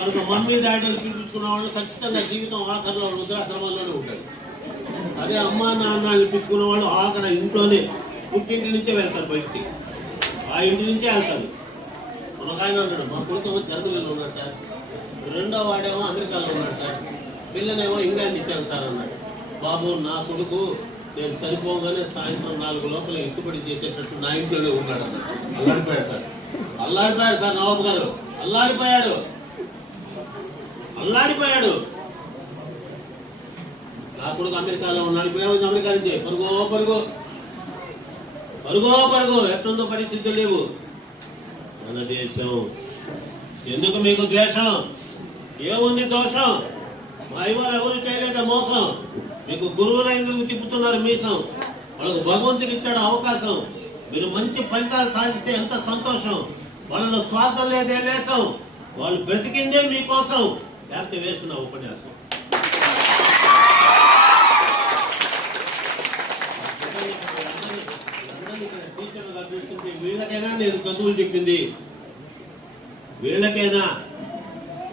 కనుక మమ్మీ డాడీలు పిలిపించుకున్న వాళ్ళు ఖచ్చితంగా జీవితం ఆఖరిలో వృద్ధాశ్రమాల్లోనే ఉంటారు. అదే అమ్మ నాన్న పిలుచుకున్న వాళ్ళు ఆఖరి ఇంట్లోనే పుట్టింటి నుంచే వెళ్తారు, బయటికి ఆ ఇంటి నుంచే వెళ్తారు. ఒక ఆయన ఉన్నాడు, మా కొడుకు జర్మనీలో ఉన్నాడు సార్, రెండో వాడేమో అమెరికాలో ఉన్నాడు సార్, పిల్లనేమో ఇంగ్లాండ్ ఇచ్చాను సార్ అన్నాడు. బాబు నా కొడుకు నేను చనిపోగానే సాయంత్రం 4 లోపల ఇట్టుబడి చేసేటట్టు నా ఇంట్లోనే ఉన్నాడు అన్నాడు. అల్లాడిపోయాడు సార్, అల్లాడిపోయాడు సార్ నవాబు గారు, అల్లాడిపోయాడు. నా కొడుకు అమెరికాలో ఉన్నాడు, ఇప్పుడు అమెరికా నుంచి పరుగో ఎట్లుందో పరిస్థితులు లేవు. మన దేశం ఎందుకు మీకు ద్వేషం? ఏముంది దోషం? మా ఇవాళ ఎవరు చేయలేదా మోసం? మీకు గురువులైనందుకు తిప్పుతున్నారు మీసం. వాళ్ళకు భగవంతుడికి ఇచ్చాడు అవకాశం. మీరు మంచి ఫలితాలు సాధిస్తే ఎంత సంతోషం. వాళ్ళలో స్వార్థం లేదే లేసం. వాళ్ళు బ్రతికిందే మీకోసం, లేకపోతే వేస్తున్న ఉపన్యాసం. వీళ్ళకైనా నేను చదువులు చెప్పింది, వీళ్ళకైనా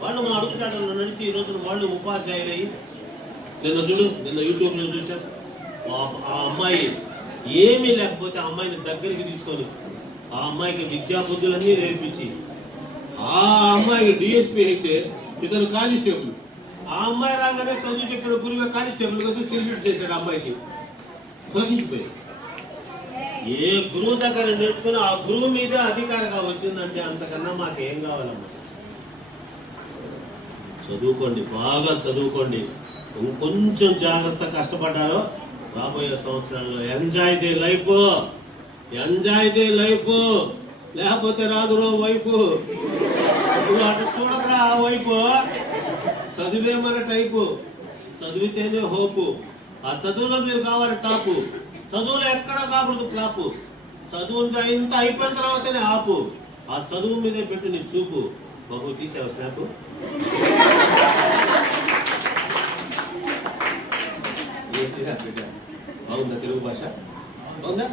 వాళ్ళు మా అడుగుతాడలో నడిచి ఈ రోజున వాళ్ళు ఉపాధ్యాయులయ్యి, నిన్న యూట్యూబ్లో చూసాం, ఆ అమ్మాయి ఏమీ లేకపోతే ఆ అమ్మాయిని దగ్గరికి తీసుకొని ఆ అమ్మాయికి విద్యా బుద్ధులన్నీ నేర్పించి, ఆ అమ్మాయికి డిఎస్పీ అయితే ఇతను కానిస్టేబుల్, ఆ అమ్మాయి రాగానే చదువు చెప్పిన గురువే కానిస్టేబుల్ కదా సెల్యూట్ చేశాడు. ఆ అమ్మాయికి తొలగించిపోయి ఏ గురువు దగ్గర నేర్చుకుని ఆ గురువు మీద అధికారంగా వచ్చిందంటే అంతకన్నా మాకేం కావాలమ్మా? చదువుకోండి, బాగా చదువుకోండి. ఇంకొంచెం జాగ్రత్త కష్టపడ్డారో రాబోయే సంవత్సరాల్లో ఎంజాయ్ ది లైఫ్, లేకపోతే రాదురో వైపు. అటు చూడకరా ఆ వైపు. చదివే మన టైపు, చదివితేనే హోపు. ఆ చదువులో మీరు కావాలి టాపు. చదువులో ఎక్కడ కాకూడదు ఫ్లాపు. చదువు ఇంత అయిపోయిన తర్వాతనే ఆపు. ఆ చదువు మీదే పెట్టి నీ చూపు. బాబు తీసావు స్నాప్? బాగుందా తెలుగు భాష? బాగుందా?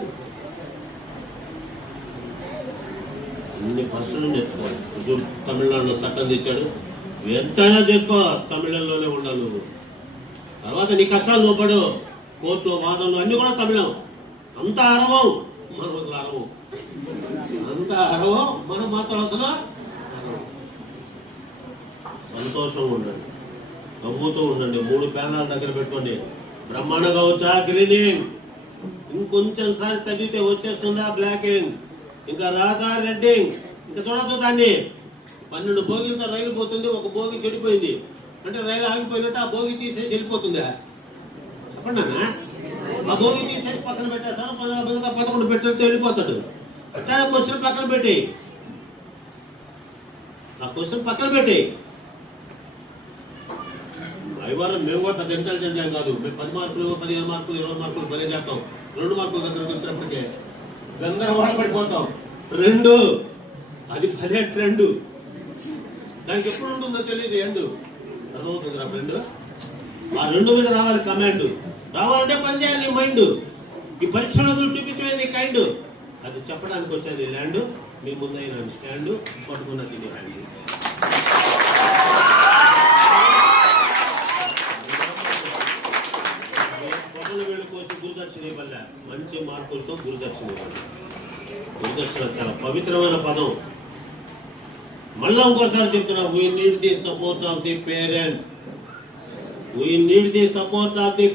అన్ని భాషలు నేర్చుకోవాలి. తమిళనాడులో చట్టం తెచ్చాడు, ఎంతైనా చేసుకో, తమిళంలోనే ఉండాలి నువ్వు. తర్వాత నీ కష్టాలు నోపడు. కోర్టు వాదనలు అన్ని కూడా తమిళం. అంత అరవం, మనం మాట్లాడుతున్నా. సంతోషంగా ఉండండి, నవ్వుతూ ఉండండి. 3 ప్యానాల దగ్గర పెట్టుకోండి. బ్రహ్మాండంగా వచ్చా క్లీనింగ్, ఇంకొంచెం సారి తగ్గితే వచ్చేస్తుందా బ్లాకింగ్, ఇంకా రాదా రెడ్డింగ్. ఇంకా చూడద్దు దాన్ని. 12 బోగిలతో రైలు పోతుంది, ఒక బోగి చెడిపోయింది అంటే రైలు ఆగిపోయినట్టు ఆ బోగి తీసేసి వెళ్ళిపోతుందా? చెప్పండి అన్న. ఆ బోగి తీసేసి పక్కన పెట్టేస్తాను, 11 పెట్టితే వెళ్ళిపోతాడు. క్వశ్చన్ పక్కన పెట్టి, ఆ క్వశ్చన్ పక్కన పెట్టి. అయ్యవారం మేము కూడా పెద్ద ఇంటెలిజెంట్ ఏం కాదు. మేము 10 మార్కులు 15 మార్కులు 20 మార్కులు బలే చేస్తాం. 2 మార్కుల దగ్గర వచ్చినప్పటికే గందరగోళ పడిపోతాం. 2 అది భలే ట్రెండ్. దానికి ఎప్పుడు ఉంటుందో తెలియదు. ఎండు అర్థమవుతుంది రా ఫ్రెండ్. ఆ 2 మీద రావాలి కమాండ్. రావాలంటే పని చేయాలి మైండ్. ఈ పరీక్షలో చూపించేది కైండ్. అది చెప్పడానికి వచ్చేది ల్యాండ్. మీ ముందైన స్టాండ్ పట్టుకున్నది హ్యాండ్. వీళ్ళకి వచ్చి గురుదక్షిణ ఇవ్వాలి. మంచి మార్కులతో గురుదక్షిణ ఇవ్వాలి. గురుదక్షిణ చాలా పవిత్రమైన పదం. మళ్ళా ఇంకోసారి చెప్తున్నా, we need the support of the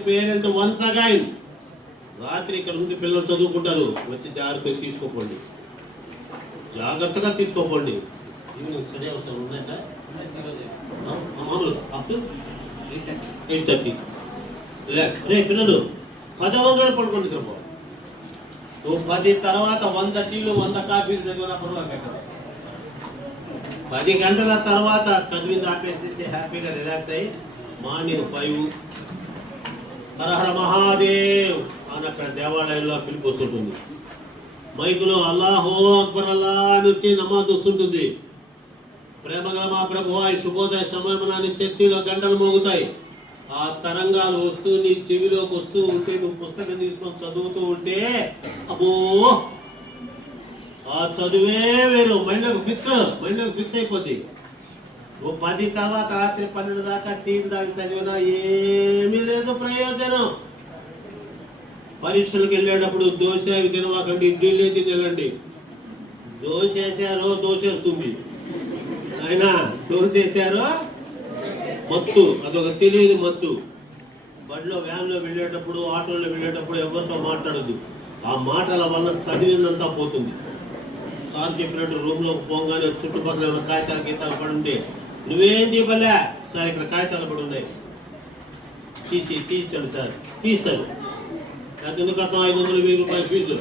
parent once again. రాత్రి ఇక్కడ నుండి పిల్లలు చదువుకుంటారు, వచ్చి జాగ్రత్తగా తీసుకోకండి, జాగ్రత్తగా తీసుకోకండి. స్టడీ అవసరం ఉన్నాయి సార్ మామూలు అప్ టు 8:30. రే పిల్లలు 10 వందలు పడుకొని నిద్రపోవాలి. నువ్వు 10 తర్వాత 100 టీలు 100 కాఫీలు చదివినప్పుడు 10 గంటల తర్వాత చదివింది ఆపేసేసి హ్యాపీగా రిలాక్స్ అయ్యి మార్నింగ్ 5 హరహర మహాదేవ్ అని అక్కడ దేవాలయంలో పిలుపు వస్తుంటుంది. మైకులో అల్లాహో అక్బర్ అల్లా అని వచ్చి నమాజ్ వస్తుంటుంది. ప్రేమగా మా ప్రభు ఈ శుభోదయ సమయమనాన్ని చర్చిలో గంటలు మోగుతాయి. ఆ తరంగాలు వస్తూ నీ చెవిలోకి వస్తూ ఉంటే, నువ్వు పుస్తకం తీసుకొని చదువుతూ ఉంటే అబ్బో ఆ చదువే వేరు. మైండ్లోకి ఫిక్స్ అయిపోద్ది. ఓ 10 తర్వాత రాత్రి 12 దాకా టీవీ దాకా చదివినా ఏమీ లేదు ప్రయోజనం. పరీక్షలకు వెళ్ళేటప్పుడు దోశ అవి తినవాకండి, ఇడ్లీలు తినెళ్ళండి. దోశ వేసారో దోశేస్తుంది, అయినా దోశ వేసారో మత్తు, అదొక తెలియని మత్తు. బడిలో వ్యాన్లో వెళ్ళేటప్పుడు ఆటోలో వెళ్ళేటప్పుడు ఎవరితో మాట్లాడదు. ఆ మాటల వల్ల చదివిందంతా పోతుంది. సార్ చెప్పినట్టు రూమ్లోకి పోగానే చుట్టుపక్కల ఏమైనా కాగితాలు గీతాలు పడి ఉంటే నువ్వేం తీపలే సార్, ఇక్కడ కాగితాలు పడి ఉన్నాయి, తీస్తాను సార్, తీస్తాను. ఎందుకు అర్థం 500 1000 రూపాయల ఫీజు,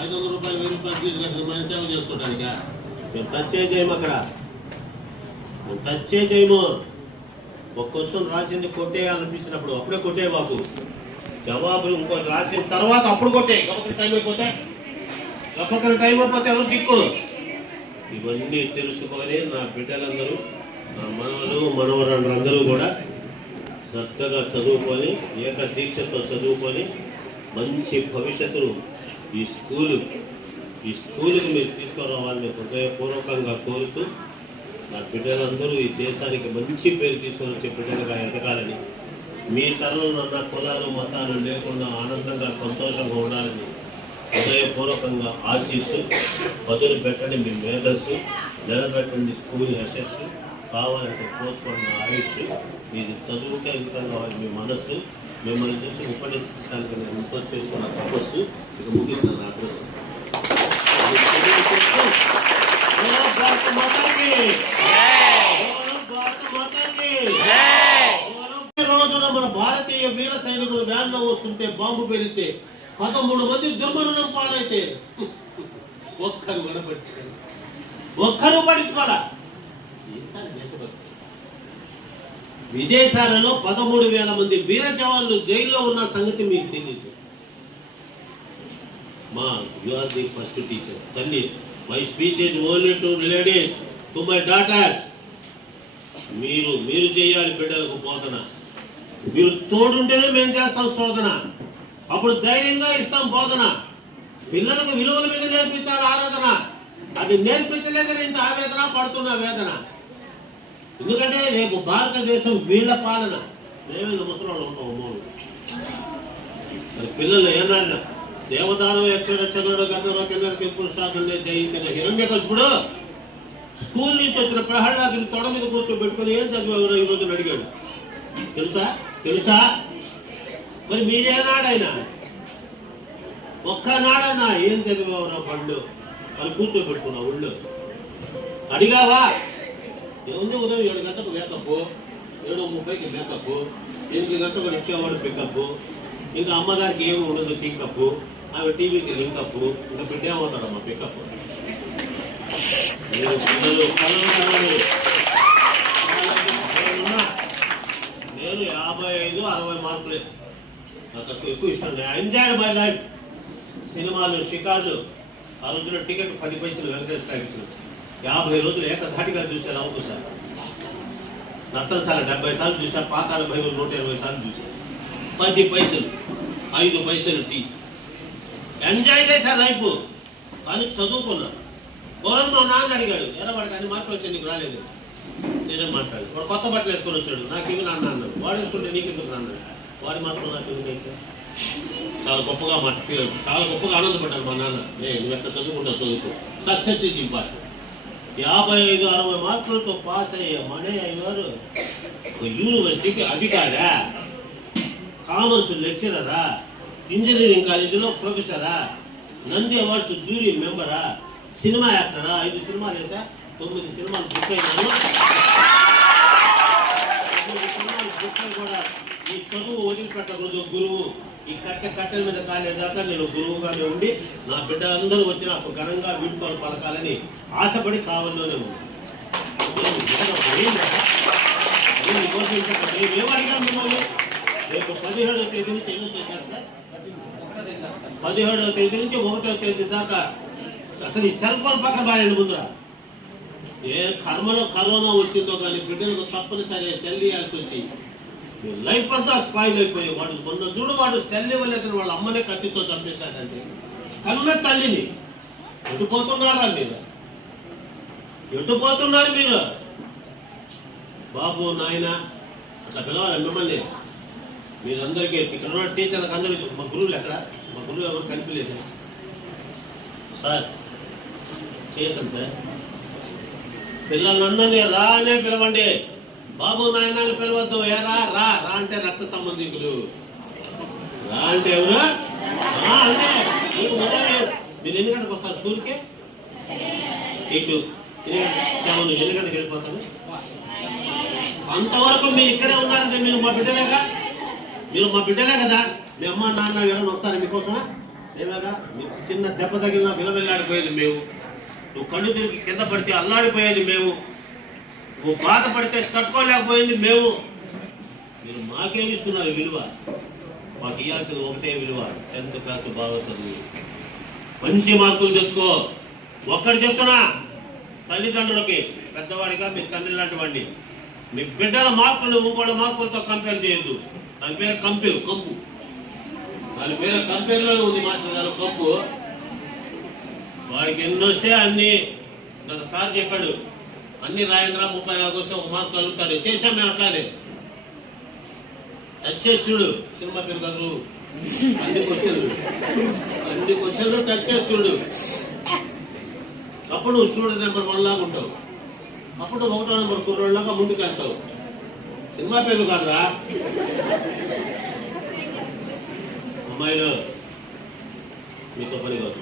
500 రూపాయలు 1000 రూపాయల ఫీజు కట్టిన మన సేవ చేసుకోవడానికి మేము టచ్ చేయము. అక్కడ మేము టచ్ చేయము. ఒక క్వశ్చన్ రాసింది కొట్టేయాలనిపించినప్పుడు అప్పుడే కొట్టే బాబు, జవాబులు ఇంకోటి రాసిన తర్వాత అప్పుడు కొట్టే. గొప్పకి టైం అయిపోతే ఎవరు దిక్కు. ఇవన్నీ తెలుసుకొని నా బిడ్డలందరూ, నా మనవలు మనవరాళ్ళందరూ కూడా శ్రద్ధగా చదువుకొని ఏకదీక్షతో చదువుకొని మంచి భవిష్యత్తును ఈ స్కూలుకి మీరు తీసుకురావాలని హృదయపూర్వకంగా కోరుతూ, నా బిడ్డలందరూ ఈ దేశానికి మంచి పేరు తీసుకొని వచ్చే బిడ్డలుగా ఎదగాలని, మీ తరంలో నా కులాలు మతాలు లేకుండా ఆనందంగా సంతోషంగా ఉండాలని హృదయపూర్వకంగా ఆశిస్తూ, పదులు పెట్టండి మీ మేధస్సు, నిలబెట్టండి స్కూల్ యశస్సు, కావాలంటే పోసుకోండి ఆయుష్, మీది చదువుకే విధంగా మీ మనస్సు, మిమ్మల్ని చూసి ఉపన్యసించడానికి నేను ఇంట్రెస్ట్ చేసుకున్న తపస్సు. ఇక ముగిస్తున్నాను అడ్రస్. రోజున మన భారతీయ వీర సైనికులు వ్యాన్లో వస్తుంటే బాంబు పేలిస్తే 13 మంది దుర్మరణం పాలైతే ఒక్కరు పడించుకోవాలా. విదేశాలలో 13,000 మంది వీర జవాన్లు జైల్లో ఉన్న సంగతి మీకు తెలియదు. You are the first teacher. తల్లి, my speech is only to ladies, to my daughters. మీరు చేయాలి బిడ్డలకు బోధన. మీరు తోడుంటేనే మేము చేస్తాం శోధన, అప్పుడు ధైర్యంగా ఇస్తాం బోధన. పిల్లలకు విలువల మీద నేర్పించాలి ఆరాధన. అది నేర్పించలేదని ఇంత ఆవేదన పడుతున్న వేదన. ఎందుకంటే రేపు భారతదేశం వీళ్ళ పాలన. మేమేదో ముసలాళ్ళు ఉంటాం మూడు. పిల్లలు ఏనాడినా దేవదానం యక్షరక్షకుడు గంధర్వ కింద పురుషాదుల్ని జయించిన హిరణ్యకశిపుడు స్కూల్ నుంచి వచ్చిన ప్రహ్లాదుని తొడ మీద కూర్చోబెట్టుకుని ఏం చదివారు ఈ రోజున అడిగాడు. తెలుసా మరి మీరేనాడైనా ఒక్కనాడైనా ఏం చదివావు నా పండు అని కూర్చోబెట్టుకున్నావు ఒళ్ళు. అడిగావా? ఏముంది, ఉదయం 7 గంటలకు మేకప్, 7:30కి మేకప్, 8 గంటలకు ఇచ్చేవాడు పికప్, ఇంకా అమ్మగారికి ఏమి ఉండదు టీకప్, ఆమె టీవీకి లింకప్, ఇంకా బిడ్డేమవుతాడమ్మా పికప్. నేను 55-60 మార్కులే, నాకు ఎక్కువ ఇష్టం. Enjoy my life. సినిమాలు, షికార్లు. ఆ రోజున టికెట్ 10 పైసలు వెంకటేశ్వర టాకీస్లో 50 రోజులు ఏకధాటిగా చూసేది అవుతుంది సార్. నర్తనశాల 70 సార్లు చూసా, పాతాళ భైరవులు 120 సార్లు చూసా. 10 పైసలు, 5 పైసలు టీ. ఎంజాయ్ చేశా లైఫ్. కానీ చదువుకున్నా. గౌరవ్ మా నాన్న అడిగాడు, ఎలా వాడికి అన్ని మార్కులు వచ్చాయి నీకు రాలేదు. నేనేం మాట్లాడు. వాడు కొత్త బట్టలు వేసుకొని వచ్చాడు, నాకేమి నాన్న అన్నాడు. వాడు వేసుకుంటే నీకెందుకు నాన్న, వాడి మాత్రం నాకు ఎందుకైతే. చాలా గొప్పగా చాలా గొప్పగా ఆనందపడ్డాడు మా నాన్న. నువ్వు ఎక్కడ చదువుకుంటా చదువుకో, సక్సెస్ ఈజ్ ఇంపార్టెంట్. 55-60 మార్కులతో పాస్ అయ్యే మనే అయ్యారు. యూనివర్సిటీకి అధికారా, కామర్స్ లెక్చరరా, ఇంజనీరింగ్ కాలేజీలో ప్రొఫెసరా, నంది అవార్డ్స్ జ్యూరీ మెంబరా, సినిమా యాక్టరా. 5 సినిమాలు వేసా, 9 సినిమాలు బుక్ అయినాను. 9 సినిమాలు బుక్ అయి కూడా ఈ చదువు వదిలిపెట్టకూడదు. గురువు ఈ కట్టెల మీద కాలేదాకా నేను గురువుగానే ఉండి నా బిడ్డ అందరూ వచ్చి నాకు ఘనంగా వీడ్కోలు పలకాలని ఆశపడి కావాల్లోనే ఉంది. ఏమడిగా మిమ్మల్ని రేపు 17వ తేదీ నుంచి ఏమో చేశారు సార్. 17వ తేదీ నుంచి 1వ తేదీ దాకా అసలు ఈ సెల్ ఫోన్ పక్కన బాగా ముందురా. ఏ కర్మలో కరోనా వచ్చిందో కానీ బిడ్డలకు తప్పనిసరి సెల్ ఇవ్వాల్సి వచ్చి లైఫ్ అంతా స్పాయిల్ అయిపోయి వాడు మొన్న చూడు వాడు సెల్ ఇవ్వలేదని వాళ్ళ అమ్మనే కత్తితో చంపేశాడంటే కన్న తల్లిని. ఎటుపోతున్నారా మీరు, ఎటుపోతున్నారు మీరు? బాబు నాయన అట్లా పిలవాలి మిమ్మల్ని. మీరందరికీ ఇక్కడ ఉన్న టీచర్లకు అందరికీ మా గురువులు ఎక్కడ? మా గురువు ఎవరు కనిపించలేదు సార్. చేయకండి సార్. పిల్లలందరినీ రా అనే పిలవండి, బాబు నాయనాన్ని పిలవద్దు. ఏరా రా రా అంటే రక్త సంబంధికులు, రా అంటే ఎవరు అంటే మీరు ఎన్ని గంటలకు వస్తారు స్కూల్కి? 8 ఎన్ని గంటలకు వెళ్ళిపోతాను. అంతవరకు మీరు ఇక్కడే ఉన్నారంటే మీరు మా బిడ్డలేగా, మీరు మా బిడ్డలే కదా. మీ అమ్మ నాన్న ఎవరైనా వస్తారు మీకోసమా? ఏమేగా మీకు చిన్న దెబ్బ తగిలినా విలవిల్లాడిపోయేది మేము, నువ్వు కళ్ళు తిరిగి కింద పడితే అల్లాడిపోయేది మేము, నువ్వు బాధపడితే తట్టుకోలేకపోయింది మేము. మీరు మాకేమి ఇస్తున్నారు విలువ? మాకు ఇవ్వాల్సింది ఒకటే విలువ, 10th క్లాస్ బాగా చదువు, మంచి మార్కులు తెచ్చుకో. ఒక్కటి చెప్తున్నా తల్లిదండ్రులకి, పెద్దవాడిగా మీ తండ్రి లాంటి వాడిని, మీ బిడ్డల మార్కులు ఇంకోటి మార్కులతో కంపేర్ చేయొద్దు. దాని పేరు కంపు, దాని పేరు కంపేర్లోనే ఉంది మాస్టర్ గారు కంపు. వాడికి ఎన్ని వస్తే అన్ని, సార్ చెప్పాడు అన్ని రాయంద్రా 34 వస్తే 1 మార్కు కలుగుతాడు. చేసాం మేము అట్లానే. టచ్ చూడు సినిమా పేరు కాదు, అన్ని క్వశ్చన్లు టచ్ చూడు. అప్పుడు స్టూడెంట్ నెంబర్ 1 లాగా ఉంటావు, అప్పుడు 1వ నెంబర్ కుర్రోళ్ళగా ముందుకు వెళ్తావు. సినిమా పేరు కాదురా. అమ్మాయిలు మీతో పని కాదు.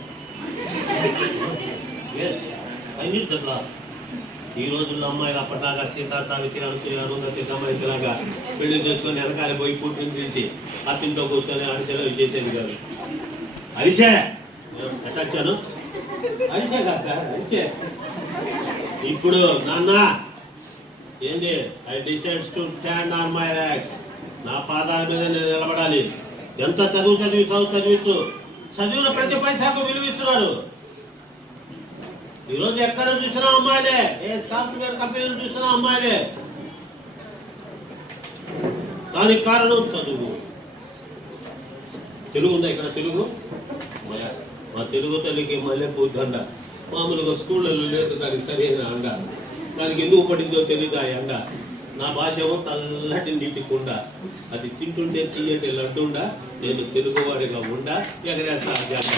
ఈ రోజుల్లో అమ్మాయిలు అప్పట్లాగా సీతా సావిత్రి అనుసూయ సమైతిలాగా పెళ్లి చేసుకొని వెనకాల పోయి పుట్టిన తీసి అత్తింట్లో కూర్చొని అరిసెలు చేసేది కాదు. అరిసే ఎట్టొచ్చాను, అరిసే కాదు సార్, అరిసే. ఇప్పుడు నాన్న ఏంటి, I decides to stand on my rights. నా పాదాల మీద నేను నిలబడాలి. ఎంత చదివించు, చదివిన ప్రతి పైసాకు విలువిస్తున్నారు. ఈరోజు ఎక్కడ చూసినా అమ్మాయిలే, ఏ సాఫ్ట్వేర్ కంపెనీలు చూసినా అమ్మాయిలే. దానికి కారణం చదువు. తెలుగు ఉందా ఇక్కడ? తెలుగు మా తెలుగు తల్లికి మల్లెపూ దండ. మామూలుగా స్కూళ్ళలో లేదు దానికి సరైన అండ. దానికి ఎందుకు పడిందో తెలియదు ఆ ఎండ. నా భాష ఏమో తల్లటి నీటి కుండ, అది తింటుంటే తీయటి లడ్డుండ. నేను తెలుగువాడిగా ఉండ ఎగరేస్తా జెండ.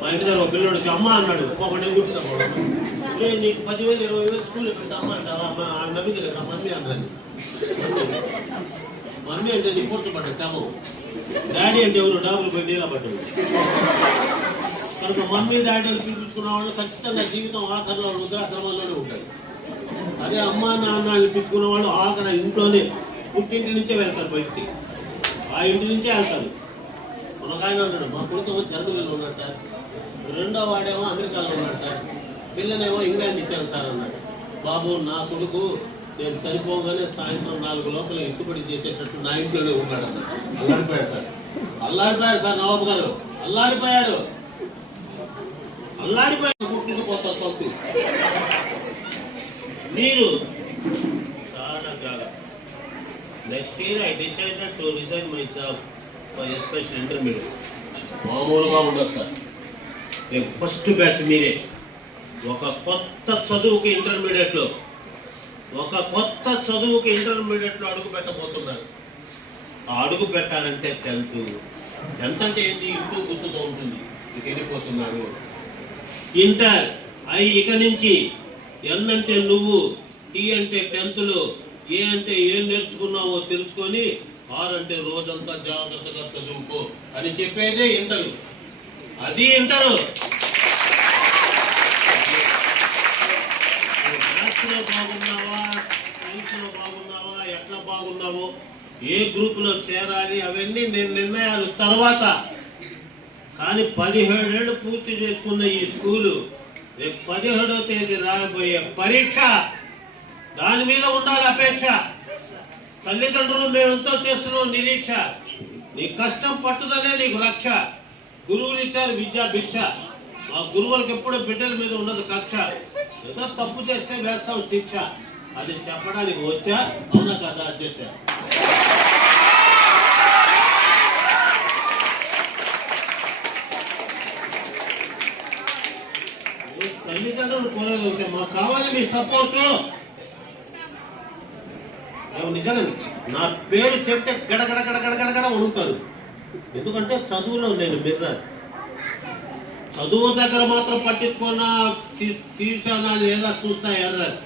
మా ఇంటి దగ్గర ఒక పిల్లడికి అమ్మ అన్నాడు, ఒకటి గుర్తున్నా నీకు 10,000 20,000 స్కూల్లో పెడతా అమ్మ అంటావా? నవ్వింది కదా మమ్మీ అన్నది. మమ్మీ అంటే నీ పూర్తిపడ్డా శమం, డాడీ అంటే ఎవరు డాబులు పోయి నీళ్ళ పడ్డాడు. కనుక మమ్మీ డాడీలు పిలిపించుకున్న వాళ్ళు ఖచ్చితంగా జీవితం ఆఖరిలో వృద్ధాశ్రమాల్లోనే ఉంటారు. అదే అమ్మ నాన్న పిలుచుకున్న వాళ్ళు ఆఖరి ఇంట్లోనే, పుట్టింటి నుంచే వెళ్తారు బయటికి, ఆ ఇంటి నుంచే వెళ్తారు. ఒక ఆయన ఉన్నాడు, మా కొడుకు జర్మనీలో ఉన్నాడు సార్, 2వ వాడేమో అమెరికాలో ఉన్నాడు సార్, పిల్లనేమో ఇంగ్లాండ్ ఇచ్చాను సార్ అన్నాడు. బాబు నా కొడుకు నేను చనిపోగానే సాయంత్రం 4 లోపల ఎత్తుపడి చేసేటట్టు నా ఇంట్లోనే ఉన్నాడు అన్నాడు. అల్లాడిపోయాడు సార్ నవాబు గారు, అల్లాడిపోయాడు కొట్టుకుపోతారు పంపి. మీరు చాలా జాగ్రత్త. Next year I decided to resign my job for especial intermediate. మామూలుగా ఉండదు సార్. ఫస్ట్ బ్యాచ్ మీరే. ఒక కొత్త చదువుకి ఇంటర్మీడియట్లో అడుగు పెట్టబోతున్నారు. ఆ అడుగు పెట్టాలంటే 10th అంటే ఏంటి? ఇంటూ గుర్తుతో ఉంటుంది. మీకు వెళ్ళిపోతున్నారు. ఇంటర్ ఇక నుంచి N అంటే నువ్వు, T అంటే 10thలో, ఏ అంటే ఏం నేర్చుకున్నావో తెలుసుకొని, R అంటే రోజంతా జాగ్రత్తగా చదువుకో అని చెప్పేదే ఇంటరు. అది ఇంటరు. మ్యాథ్స్లో బాగున్నావా, సైన్స్లో బాగున్నావా, ఎట్లా బాగున్నావో, ఏ గ్రూపులో చేరాలి అవన్నీ నేను నిర్ణయాలు తర్వాత. కానీ 17 ఏళ్ళు పూర్తి చేసుకున్న ఈ స్కూలు రేపు 17వ తేదీ రాబోయే పరీక్ష, దాని మీద ఉండాలి అపేక్ష. తల్లిదండ్రులు మేమెంతో చేస్తున్నాం నిరీక్ష. నీ కష్టం పట్టుదలే నీకు రక్ష. గురువులు ఇచ్చారు విద్యా భిక్ష. ఆ గురువులకు ఎప్పుడూ బిడ్డల మీద ఉండదు కక్ష. ఏదో తప్పు చేస్తే వేస్తాం శిక్ష. అది చెప్పడానికి వచ్చా, అవునా కదా అధ్యక్ష? తల్లిదండ్రులు కోరేది ఒకటే, మాకు కావాలి మీ సపోర్టు. నిజంగా నా పేరు చెప్తే గడగడ గడగడ గడగడ వణుకుతారు. ఎందుకంటే చదువులో నేను మిర్రర్. చదువు దగ్గర మాత్రం పట్టించుకున్నా తీర్చానా లేదా చూస్తా ఎర్రర్.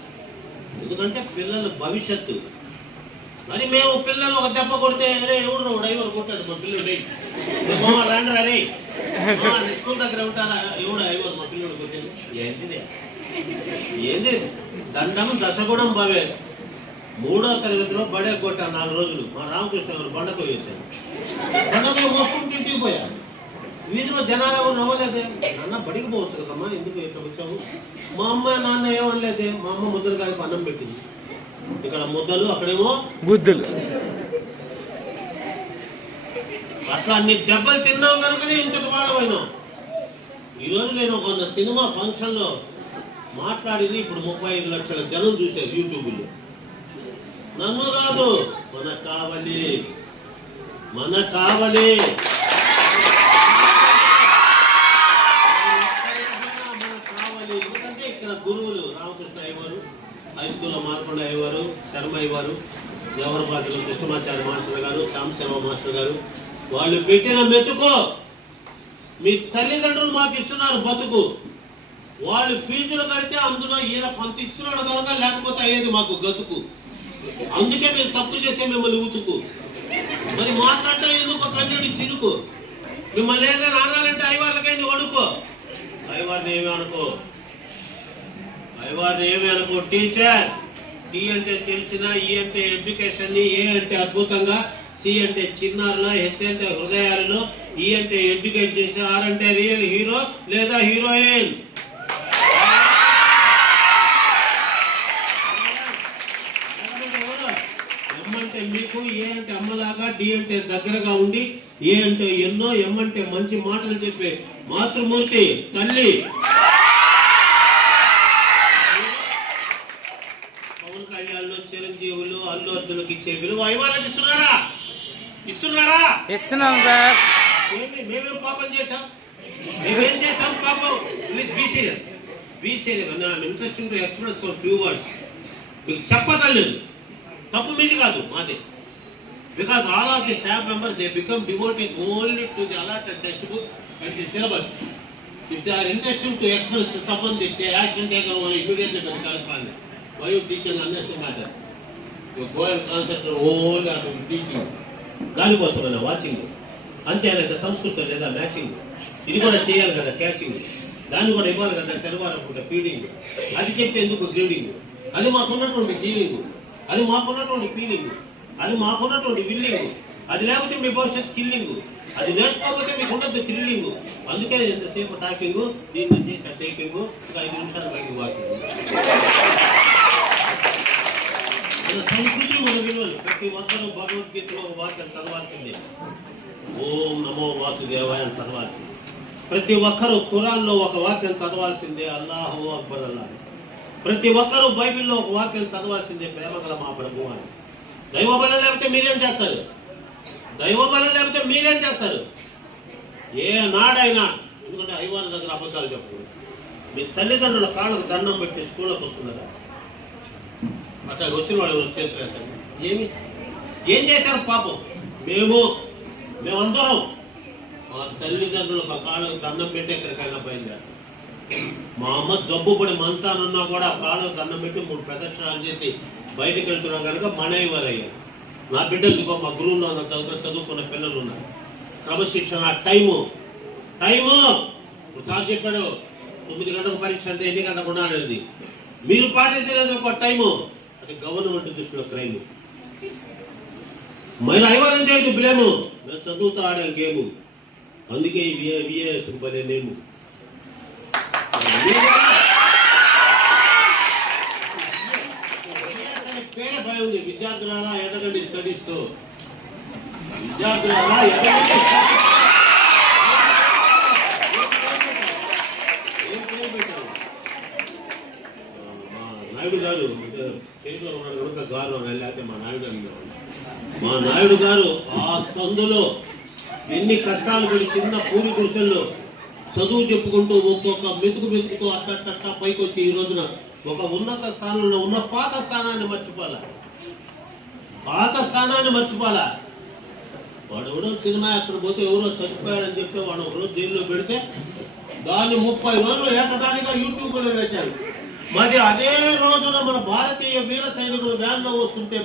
ఎందుకంటే పిల్లల భవిష్యత్తు. మరి మేము పిల్లలు ఒక దెబ్బ కొడితే అరే ఎవడు డ్రైవర్ కొట్టాడు మా పిల్లడు, మామ రండి అరే స్కూల్ దగ్గర ఉంటారా, ఎవడు డ్రైవర్ మా పిల్లడు కొట్టాడు. ఏంటిది ఏంది దండం దశగుణం బావే. 3వ తరగతిలో బడే కొట్టాను 4 రోజులు. మా రామకృష్ణ గారు బండకు వేశాను. బండకు మొత్తం ఇంటికి పోయా. వీధిలో జనాలు ఎవరు నవ్వలేదే. నాన్న బడికి పోవచ్చు కదమ్మా, ఎందుకు ఇక్కడ వచ్చావు? మా అమ్మ నాన్న ఏమనలేదే. మా అమ్మ ముద్దలు కలిపి అన్నం పెట్టింది. ఇక్కడ ముద్దలు, అక్కడేమో గుద్దలు. అట్లా అన్ని దెబ్బలు తిన్నాం కనుకనే ఇంతటి వాళ్ళమైనాం. ఈరోజు నేను కొన్న సినిమా ఫంక్షన్లో మాట్లాడింది ఇప్పుడు 35 లక్షల జనం చూశారు యూట్యూబ్లో. నన్ను కాదు, మనకు కావాలి, మనకు కావాలి. ఎందుకంటే ఇక్కడ గురువులు రామకృష్ణ అయ్యవారు, హై స్కూల్లో మార్కొండ అయ్యవారు, శర్మ అయ్యవారు, జవహర్బాద్లో కృష్ణమాచార్య మాస్టర్ గారు, శ్యామశర్మ మాస్టర్ గారు, వాళ్ళు పెట్టిన మెతుకు మీ తల్లిదండ్రులు మాకు ఇస్తున్నారు బతుకు. వాళ్ళు ఫీజులు కడితే అందులో ఈయన కొంత ఇస్తున్నాడు కనుక, లేకపోతే అయ్యేది మాకు గతుకు. అందుకే మీరు తప్పు చేస్తే మిమ్మల్ని ఉతుకు. మరి మాట్లాడటం ఎందుకు కంజడి చిరుకు? మిమ్మల్ని ఏదైనా అనాలంటే అయ్యవాళ్ళకైంది వడుకో. అయ్యవారిని ఏమి అనుకో, అయ్యవారిని ఏమి అనుకో. టీచర్, టీ అంటే తెలిసిన, ఈ అంటే ఎడ్యుకేషన్, ఏ అంటే అద్భుతంగా, సి అంటే చిన్నారులో, హెచ్ అంటే హృదయాలలో, ఈ అంటే ఎడ్యుకేట్ చేసి, ఆర్ అంటే రియల్ హీరో లేదా హీరోయిన్. ఎం అంటే మీకు, ఏ అంటే అమ్మలాగా, డి అంటే దగ్గరగా ఉండి, ఏ అంటే ఎన్నో, ఎం అంటే మంచి మాటలు చెప్పే మాతృమూర్తి తల్లి. పవన్ కళ్యాణ్, చిరంజీవులు, అల్లు అర్జున్కి ఇచ్చే విలువ అయ్యవాళ్ళకి ఇస్తున్నారా? ఇస్తున్నారా? ఇస్తున్నాం సార్. మేమేం పాపం చేశాం? మేమేం చేశాం పాపం? Please be serious, be serious. I'm interesting to express for few words. మీకు చెప్పటం లేదు, తప్పు మీది కాదు, మాదే. Because all of the staff members, they become devoted only to the allotted textbook and the syllabus. If they are interested to express to someone, they action taken over immediately by the correspondent. Why you teach an unnecessary matter? You go and concentrate only on teaching. దానికోసమైనా watching అంతే, లేదా సంస్కృతం లేదా matching. ఇది కూడా చేయాలి కదా, catching. దాన్ని కూడా ఇవ్వాలి కదా, శనివారం పూట ఫీడింగ్. అది చెప్పేందుకు గ్రీడింగ్. అది మాకున్నటువంటి ఫీలింగ్, అది మాకున్నటువంటి ఫీలింగ్, అది మాకున్నటువంటి విల్లింగ్. అది లేకపోతే మీ భవిష్యత్ కిల్లింగ్. అది నేర్చుకోకపోతే మీకు ఉండదు థ్రిల్లింగ్. అందుకే ఎంతసేపు టాకింగ్, దీన్ని చేసే టేకింగ్, ఇంకా 5 నిమిషాలు బయటకు వాకింగ్. మన సంస్కృతి, మన విలువలు. ప్రతి ఒక్కరూ భగవద్గీతలో ఒక వాక్యం చదవాల్సిందే. ఓం నమో వాసుదేవాయ అని చదవాల్సింది. ప్రతి ఒక్కరూ ఖురాన్లో ఒక వాక్యం చదవాల్సిందే, అల్లాహు అక్బర్ అల్లాహ్. ప్రతి ఒక్కరూ బైబిల్లో ఒక వాక్యం చదవాల్సిందే, ప్రేమగల మా ప్రభువు అని. దైవ బలం లేకపోతే మీరేం చేస్తారు? దైవ బలం లేకపోతే మీరేం చేస్తారు? ఏ నాడైనా. ఎందుకంటే అయ్యవారి దగ్గర అబద్ధాలు చెప్పకూడదు. మీ తల్లిదండ్రుల కాళ్ళకు దండం పెట్టి స్కూళ్ళకి వస్తున్నారా? అక్కడ వచ్చిన వాళ్ళు చేతులు ఏం చేశారు పాపం? మేమందరం మా తల్లిదండ్రులకు కాళ్ళకు దండం పెట్టి ఎక్కడికైనా బయలుదేరు. మా అమ్మ జబ్బు పడి మంచానున్నా కూడా కాళ్ళకు దండం పెట్టి 3 ప్రదక్షిణాలు చేసి బయటకు వెళ్తున్నాం కనుక మన అయ్యారు. నా బిడ్డలు ఇదిగో మా గురువులో చదువుకున్న పిల్లలు ఉన్నారు. క్రమశిక్షణ, టైము. సార్ చెప్పాడు 9 గంటలకు పరీక్ష అంటే ఎన్ని గంటలకు ఉండాలనేది. మీరు పాటించలేదు ఒక టైము. అది గవర్నమెంట్ దృష్టిలో క్రైమ్. మరి అయ్యవారం చేయదు బ్లేము. మేము చదువుతూ ఆడే గేము. అందుకే విఏఎస్ పదే నేము. పేరే భయం ఉంది. విద్యార్థులారా ఎదగండి స్టడీస్ తో. విద్యార్థులారా ఎదగండి. నాయుడు గారు చేతిలో ఉన్నాడు కనుక గారు లేకపోతే మా నాయుడు అనేవాడు. మా నాయుడు గారు ఆ సందులో ఎన్ని కష్టాలు పడి చిన్న పూరి గుడిసెల్లో చదువు చెప్పుకుంటూ ఒక్కొక్క మెతుకుతో అట్టట్ట పైకి వచ్చి ఈ రోజున ఒక ఉన్నత స్థానంలో ఉన్న పాత స్థానాన్ని మర్చిపోలే. వాడు ఎవడో సినిమా యాక్టర్ పోతే ఎవరో చచ్చిపోయాడని చెప్తే వాడు ఒకరోజు జైల్లో పెడితే దాన్ని 30 రోజులు ఏకదానిగా యూట్యూబ్లో పెట్టారు. మరి అదే రోజున మన భారతీయ వీర సైనికులు వ్యాన్లో వస్తుంటే